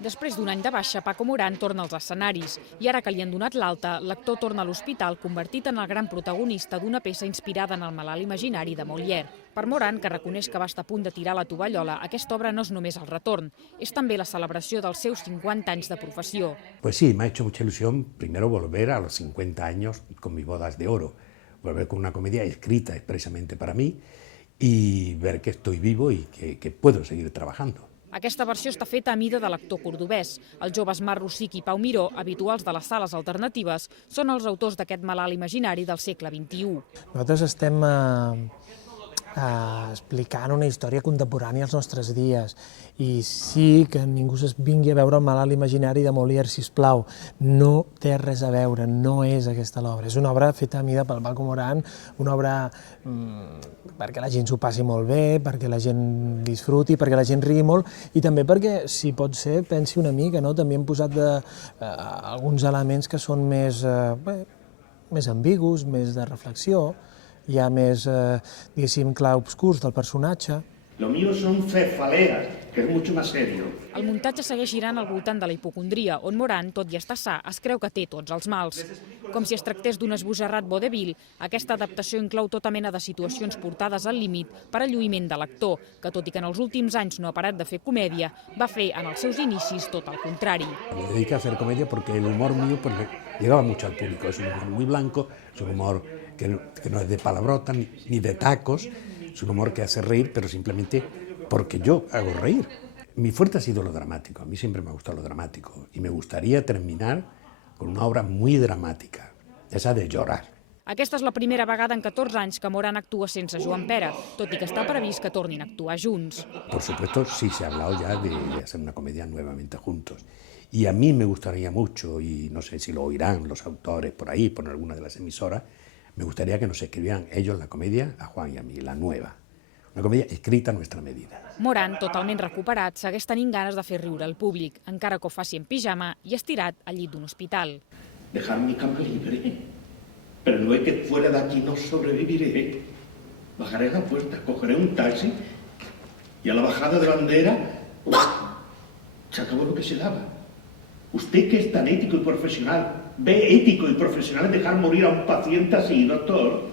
Després d'un any de baixa, Paco Morán torna als escenaris i ara que li han donat l'alta, l'actor torna a l'hospital convertit en el gran protagonista d'una peça inspirada en el malalt imaginari de Molière. Per Morán, que reconeix que va estar a punt de tirar la tovallola, aquesta obra no és només el retorn, és també la celebració dels seus 50 anys de professió. Pues sí, me ha hecho mucha ilusión primero volver a los 50 años con mis bodas de oro, volver con una comedia escrita expresamente para mí y ver que estoy vivo y que puedo seguir trabajando. Aquesta versió està feta a mida de l'actor cordobès. Els joves Marc Rosic i Pau Miró, habituals de les sales alternatives, són els autors d'aquest malalt imaginari del segle XXI. Nosaltres estem explicant una història contemporània als nostres dies i sí que ningú es vingui a veure el malalt imaginari de Molière, sisplau. No té res a veure, no és aquesta l'obra. És una obra feta a mida pel Paco Morán, una obra perquè la gent s'ho passi molt bé, perquè la gent disfruti, perquè la gent rigui molt i també perquè, si pot ser, pensi una mica, no? També hem posat alguns elements que són més ambigus, més de reflexió, hi ha més, diguéssim, clarobscurs del personatge. Lo mío son cefaleas, que es mucho más serio. El muntatge segueix girant al voltant de la hipocondria, on Morán, tot i estar sa, es creu que té tots els mals. Com si es tractés d'un esbojarrat vodevil, aquesta adaptació inclou tota mena de situacions portades al límit per al lluïment de l'actor, que tot i que en els últims anys no ha parat de fer comèdia, va fer en els seus inicis tot el contrari. Me dediqué a hacer comedia porque el humor mío llegaba mucho al público. Es un humor muy blanco, es un humor que no es de palabrota ni de tacos, es un humor que hace reír, pero simplemente porque yo hago reír. Mi fuerte ha sido lo dramático, a mí siempre me ha gustado lo dramático y me gustaría terminar con una obra muy dramática, esa de llorar. Aquesta és la primera vegada en 14 anys que Morán actua sense Joan Pera, tot i que està previst que tornin a actuar junts. Por supuesto, sí se ha hablado ya de hacer una comedia nuevamente juntos. Y a mí me gustaría mucho, y no sé si lo oirán los autores por ahí, por alguna de las emisoras, me gustaría que nos escribieran ellos la comedia a Juan y a mí, la nueva. Una comedia escrita a nuestra medida. Morán, totalment recuperat, segueix tenint ganes de fer riure al públic, encara que ho faci en pijama i estirat al llit d'un hospital. Dejar mi cama libre, pero no es que fuera de aquí no sobreviviré. Bajaré a la puerta, cogeré un taxi y a la bajada de bandera se acabó lo que se lava. Usted que es tan ético y profesional, ve ético y profesional dejar morir a un paciente así, doctor.